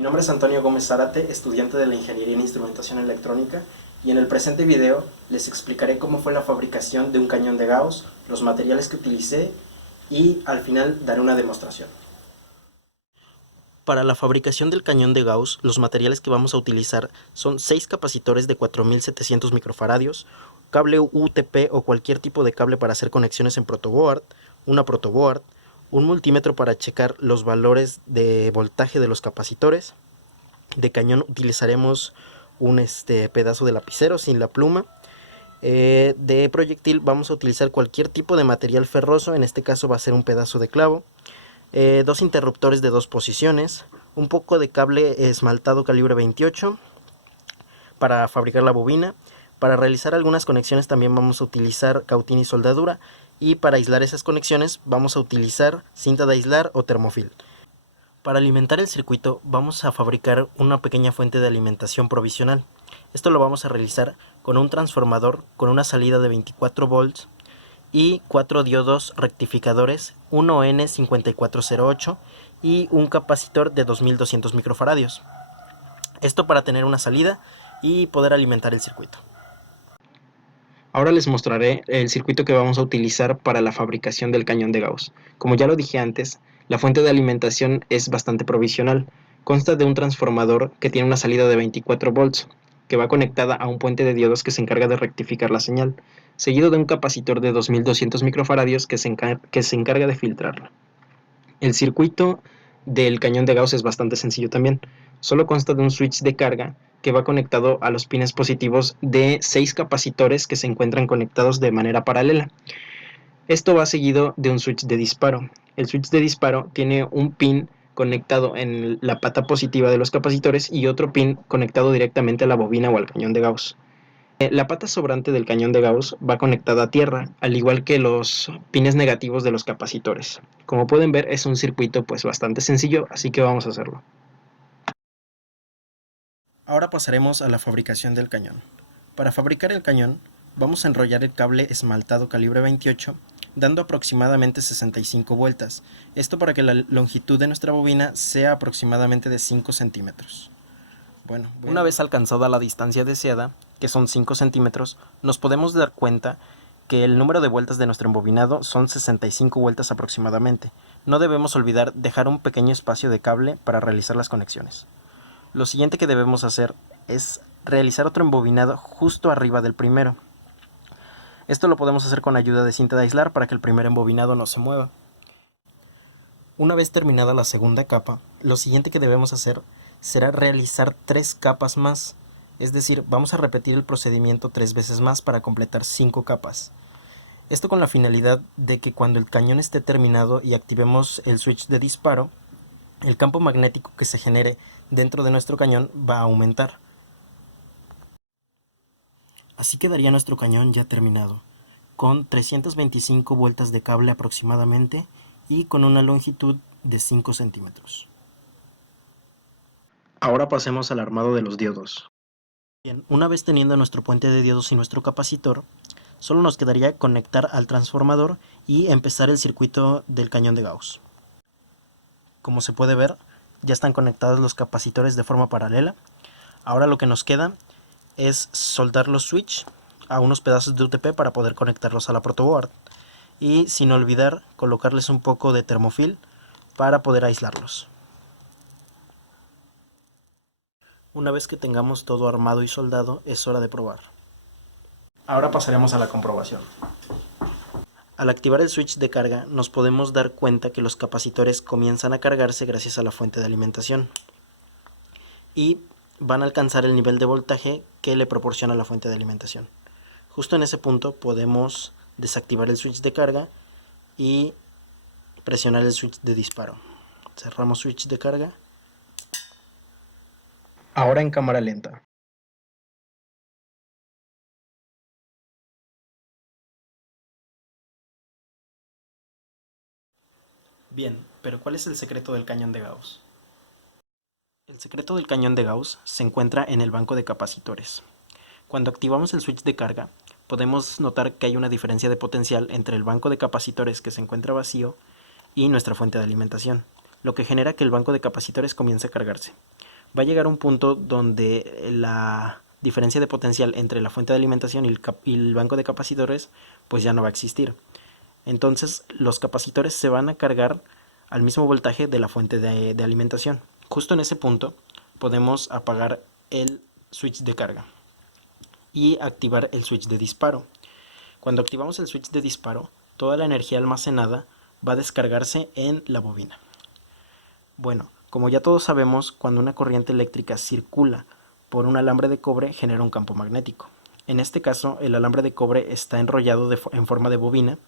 Mi nombre es Antonio Gómez Zárate, estudiante de la Ingeniería en Instrumentación Electrónica, y en el presente video les explicaré cómo fue la fabricación de un cañón de Gauss, los materiales que utilicé y al final daré una demostración. Para la fabricación del cañón de Gauss, los materiales que vamos a utilizar son 6 capacitores de 4700 microfaradios, cable UTP o cualquier tipo de cable para hacer conexiones en protoboard, una protoboard, un multímetro para checar los valores de voltaje de los capacitores. De cañón utilizaremos un pedazo de lapicero sin la pluma. De proyectil vamos a utilizar cualquier tipo de material ferroso, en este caso va a ser un pedazo de clavo. Dos interruptores de 2 posiciones, un poco de cable esmaltado calibre 28 para fabricar la bobina. Para realizar algunas conexiones también vamos a utilizar cautín y soldadura, y para aislar esas conexiones vamos a utilizar cinta de aislar o termofil. Para alimentar el circuito vamos a fabricar una pequeña fuente de alimentación provisional. Esto lo vamos a realizar con un transformador con una salida de 24 volts y 4 diodos rectificadores 1N5408 y un capacitor de 2200 microfaradios. Esto para tener una salida y poder alimentar el circuito. Ahora les mostraré el circuito que vamos a utilizar para la fabricación del cañón de Gauss. Como ya lo dije antes, la fuente de alimentación es bastante provisional. Consta de un transformador que tiene una salida de 24 volts, que va conectada a un puente de diodos que se encarga de rectificar la señal, seguido de un capacitor de 2200 microfaradios que se encarga de filtrarla. El circuito del cañón de Gauss es bastante sencillo también. Solo consta de un switch de carga que va conectado a los pines positivos de 6 capacitores que se encuentran conectados de manera paralela. Esto va seguido de un switch de disparo. El switch de disparo tiene un pin conectado en la pata positiva de los capacitores y otro pin conectado directamente a la bobina o al cañón de Gauss. La pata sobrante del cañón de Gauss va conectada a tierra, al igual que los pines negativos de los capacitores. Como pueden ver, es un circuito pues bastante sencillo, así que vamos a hacerlo. Ahora pasaremos a la fabricación del cañón. Para fabricar el cañón, vamos a enrollar el cable esmaltado calibre 28, dando aproximadamente 65 vueltas. Esto para que la longitud de nuestra bobina sea aproximadamente de 5 centímetros. Bueno, una vez alcanzada la distancia deseada, que son 5 centímetros, nos podemos dar cuenta que el número de vueltas de nuestro embobinado son 65 vueltas aproximadamente. No debemos olvidar dejar un pequeño espacio de cable para realizar las conexiones. Lo siguiente que debemos hacer es realizar otro embobinado justo arriba del primero. Esto lo podemos hacer con ayuda de cinta de aislar para que el primer embobinado no se mueva. Una vez terminada la segunda capa, lo siguiente que debemos hacer será realizar 3 capas más, es decir, vamos a repetir el procedimiento 3 veces más para completar 5 capas. Esto con la finalidad de que cuando el cañón esté terminado y activemos el switch de disparo, el campo magnético que se genere dentro de nuestro cañón va a aumentar. Así quedaría nuestro cañón ya terminado, con 325 vueltas de cable aproximadamente y con una longitud de 5 centímetros. Ahora pasemos al armado de los diodos. Bien, una vez teniendo nuestro puente de diodos y nuestro capacitor, solo nos quedaría conectar al transformador y empezar el circuito del cañón de Gauss. Como se puede ver, ya están conectados los capacitores de forma paralela. Ahora lo que nos queda es soldar los switch a unos pedazos de UTP para poder conectarlos a la protoboard. Y sin olvidar colocarles un poco de termofil para poder aislarlos. Una vez que tengamos todo armado y soldado, es hora de probar. Ahora pasaremos a la comprobación. Al activar el switch de carga, nos podemos dar cuenta que los capacitores comienzan a cargarse gracias a la fuente de alimentación y van a alcanzar el nivel de voltaje que le proporciona la fuente de alimentación. Justo en ese punto podemos desactivar el switch de carga y presionar el switch de disparo. Cerramos switch de carga. Ahora en cámara lenta. Bien, pero ¿cuál es el secreto del cañón de Gauss? El secreto del cañón de Gauss se encuentra en el banco de capacitores. Cuando activamos el switch de carga, podemos notar que hay una diferencia de potencial entre el banco de capacitores que se encuentra vacío y nuestra fuente de alimentación, lo que genera que el banco de capacitores comience a cargarse. Va a llegar un punto donde la diferencia de potencial entre la fuente de alimentación y el banco de capacitores pues ya no va a existir. Entonces los capacitores se van a cargar al mismo voltaje de la fuente de alimentación. Justo en ese punto podemos apagar el switch de carga y activar el switch de disparo. Cuando activamos el switch de disparo, toda la energía almacenada va a descargarse en la bobina. Bueno, como ya todos sabemos, cuando una corriente eléctrica circula por un alambre de cobre genera un campo magnético. En este caso, el alambre de cobre está enrollado en forma de bobina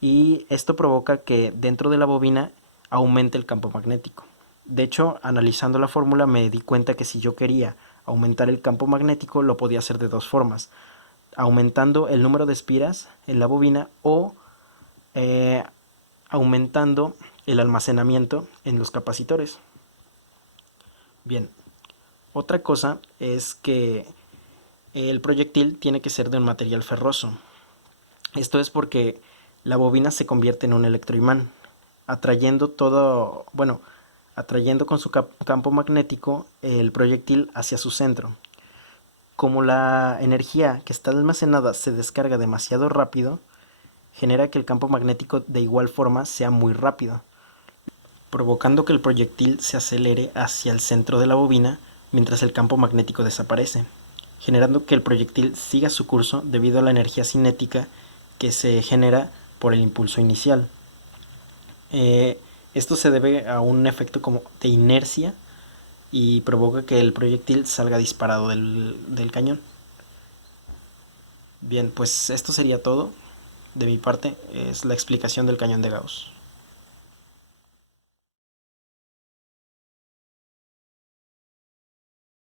y esto provoca que dentro de la bobina aumente el campo magnético. De hecho, analizando la fórmula me di cuenta que si yo quería aumentar el campo magnético lo podía hacer de dos formas, aumentando el número de espiras en la bobina o eh, aumentando el almacenamiento en los capacitores. Bien, otra cosa es que el proyectil tiene que ser de un material ferroso. Esto es porque la bobina se convierte en un electroimán, atrayendo atrayendo con su campo magnético el proyectil hacia su centro. Como la energía que está almacenada se descarga demasiado rápido, genera que el campo magnético de igual forma sea muy rápido, provocando que el proyectil se acelere hacia el centro de la bobina mientras el campo magnético desaparece, generando que el proyectil siga su curso debido a la energía cinética que se genera por el impulso inicial. Esto se debe a un efecto como de inercia y provoca que el proyectil salga disparado del cañón. Bien, pues esto sería todo de mi parte, es la explicación del cañón de Gauss.